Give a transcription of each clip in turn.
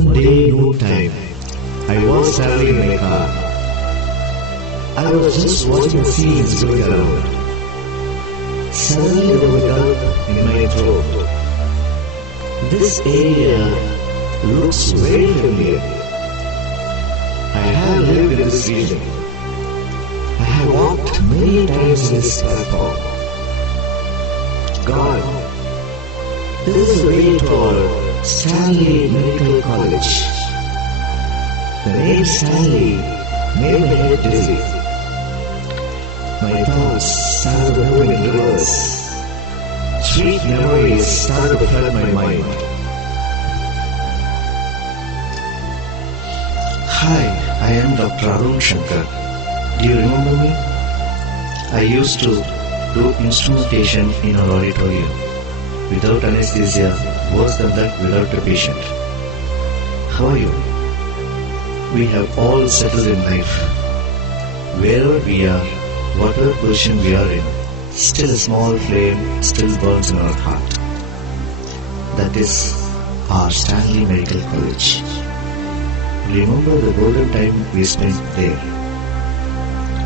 One day, noon time, I was traveling in my car. I was just watching the scenes going around. Suddenly there was a gulp in my throat. This area looks very familiar. I have lived in this region. I have walked many times in this platform. God, this is a very tall Stanley Medical College. The name Stanley made my head dizzy. My thoughts started moving in reverse. Sweet memories started to flood my mind. Hi, I am Dr. Arun Shankar. Do you remember me? I used to do instrumentation in our auditorium. Without anesthesia, worse than that without a patient. How are you? We have all settled in life. Wherever we are, whatever position we are in, still a small flame still burns in our heart. That is our Stanley Medical College. Remember the golden time we spent there.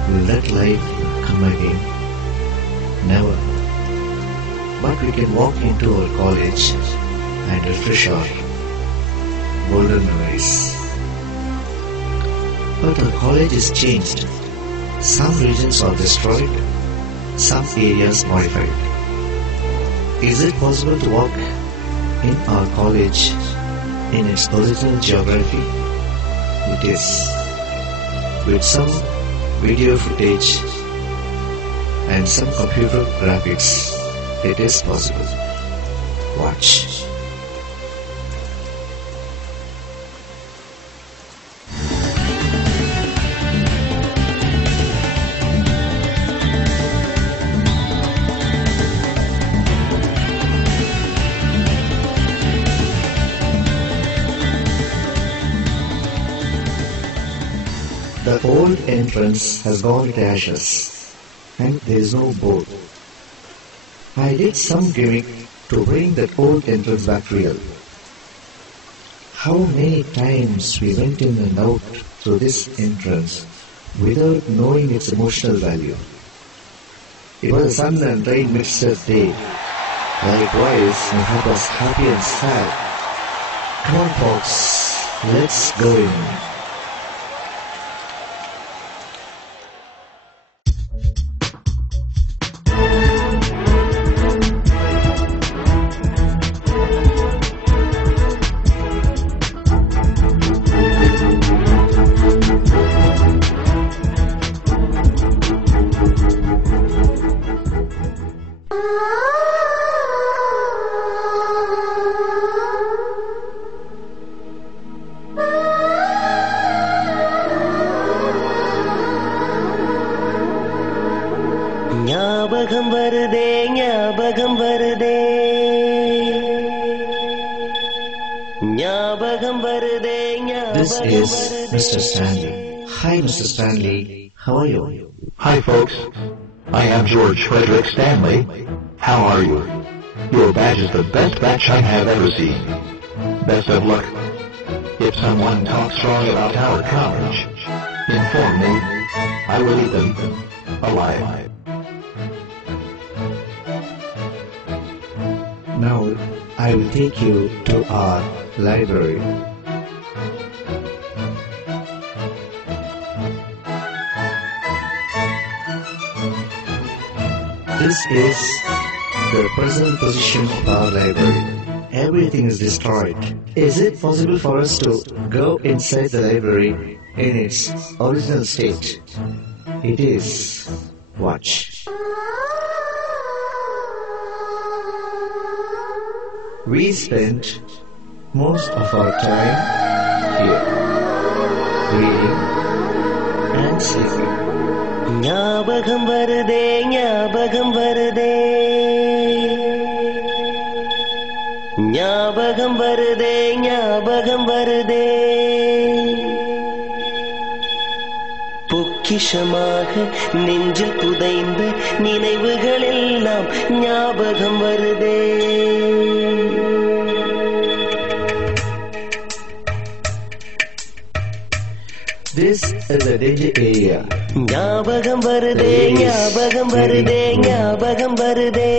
Will that life come again? Never. But we can walk into our college and refresh our golden memories. But our college is changed. Some regions are destroyed, some areas modified. Is it possible to walk in our college in its original geography? It is. With some video footage and some computer graphics, it is possible. Watch. The old entrance has gone to ashes, and there is no board. I did some gimmick to bring that old entrance back real. How many times we went in and out through this entrance without knowing its emotional value. It was a sun and rain mixed day. Likewise, my heart was happy and sad. Come on folks, let's go in. This is Mr. Stanley. Hi, Mr. Stanley. How are you? Hi, folks. I am George Frederick Stanley. How are you? Your batch is the best batch I have ever seen. Best of luck. If someone talks wrong about our college, inform me. I will eat them alive. Now, I will take you to our library. This is the present position of our library. Everything is destroyed. Is it possible for us to go inside the library in its original state? It is. Watch. We spent most of our time here, reading and sleeping. ஞாபகம் வருதே ஞாபகம் வருதே ஞாபகம் வருதே ஞாபகம் வருதே பொக்கிஷமாக நெஞ்சில் புதைந்த நினைவுகள் எல்லாம் ஞாபகம் வருதே is a danger area. ஞாபகம் வருதே ஞாபகம் வருதே ஞாபகம் வருதே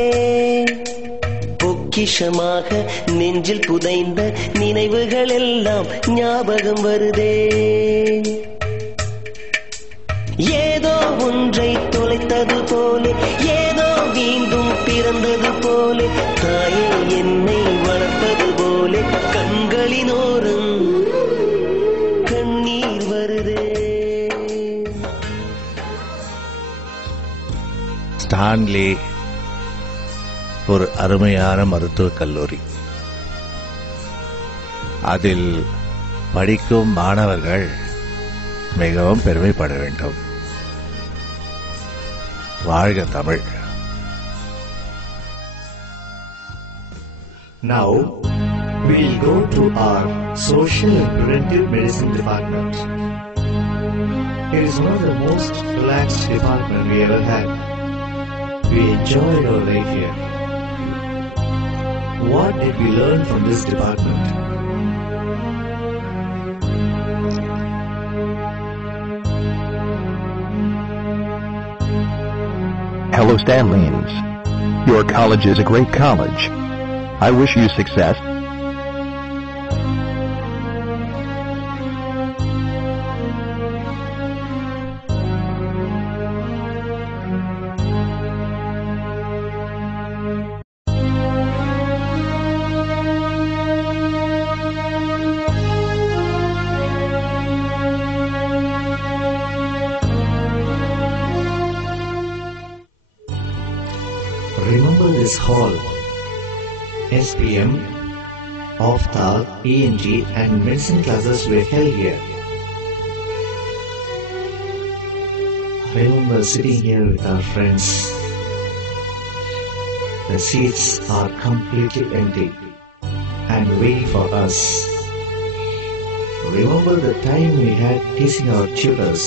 பொக்கிஷமாக நெஞ்சில் புதைந்த நினைவுகள் எல்லாம் ஞாபகம் வருதே ஏதோ ஒன்றை தொலைத்தது போலே ஏதோ மீண்டும் பிறந்தது போலே தாயே என்னை வளர்ப்பது போலே கண்களினோரும் கண்ணீர் வருதே. ஸ்டான்லி ஒரு அருமையான மருத்துவக் கல்லூரி. அதில் படிக்கும் மாணவர்கள் மிகவும் பெருமைப்பட வேண்டும். வாழ்க Tamil. Now, we'll go to our Social and Preventive Medicine department. It is one of the most relaxed departments we ever had. We enjoyed our life here. What did we learn from this department? Hello Stanleans. Your college is a great college. I wish you success. Remember this hall. SPM, Ophthalm, ENT and medicine classes were held here. Remember sitting here with our friends. The seats are completely empty and waiting for us. Remember the time we had teasing our tutors.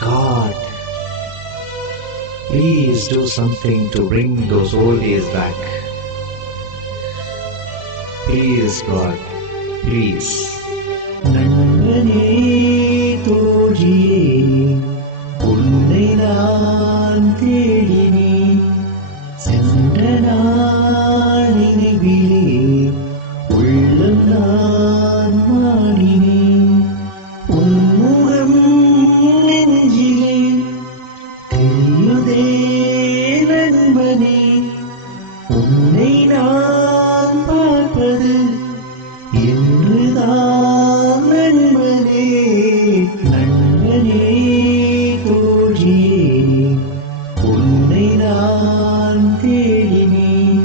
God, please do something to bring those old days back. Please, God, please. நண்பனே தோழியே உன்னை நான் தேடினேன் சென்ற நாள் நினைவிலே உள்ளம் நான் மாடினேன் உன்முகம் நெஞ்சிலே தெரியுதே நண்பனே உன்னை நான் பார்ப்பது என்றுதான் நண்பனே நண்பனே தோழியே உன்னை நான் தேடினேன்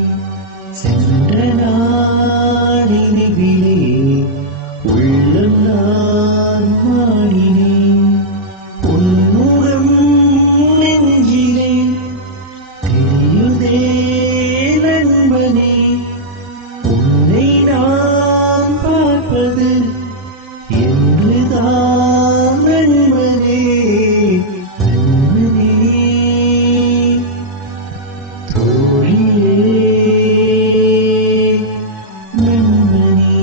சென்ற நாள் நினைவிலே உள்ளம் நான் மாடினேன் உன்முகம் நெஞ்சிலே தெரியுதே நண்பனே உன்னை நான் பார்ப்பது என்றுதான் நண்பனே நண்பனே தோழியே நண்பனே.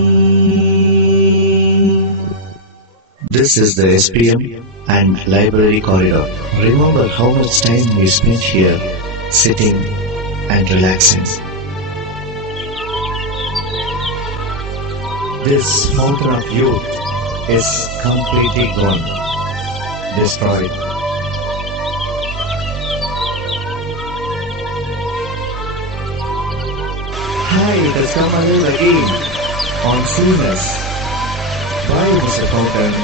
This is the SPM and library corridor. Remember how much time we spent here sitting and relaxing. This fountain of youth is completely gone, destroyed. Hi, it has come alive again on seeing us. Bye, Mr. Fountain.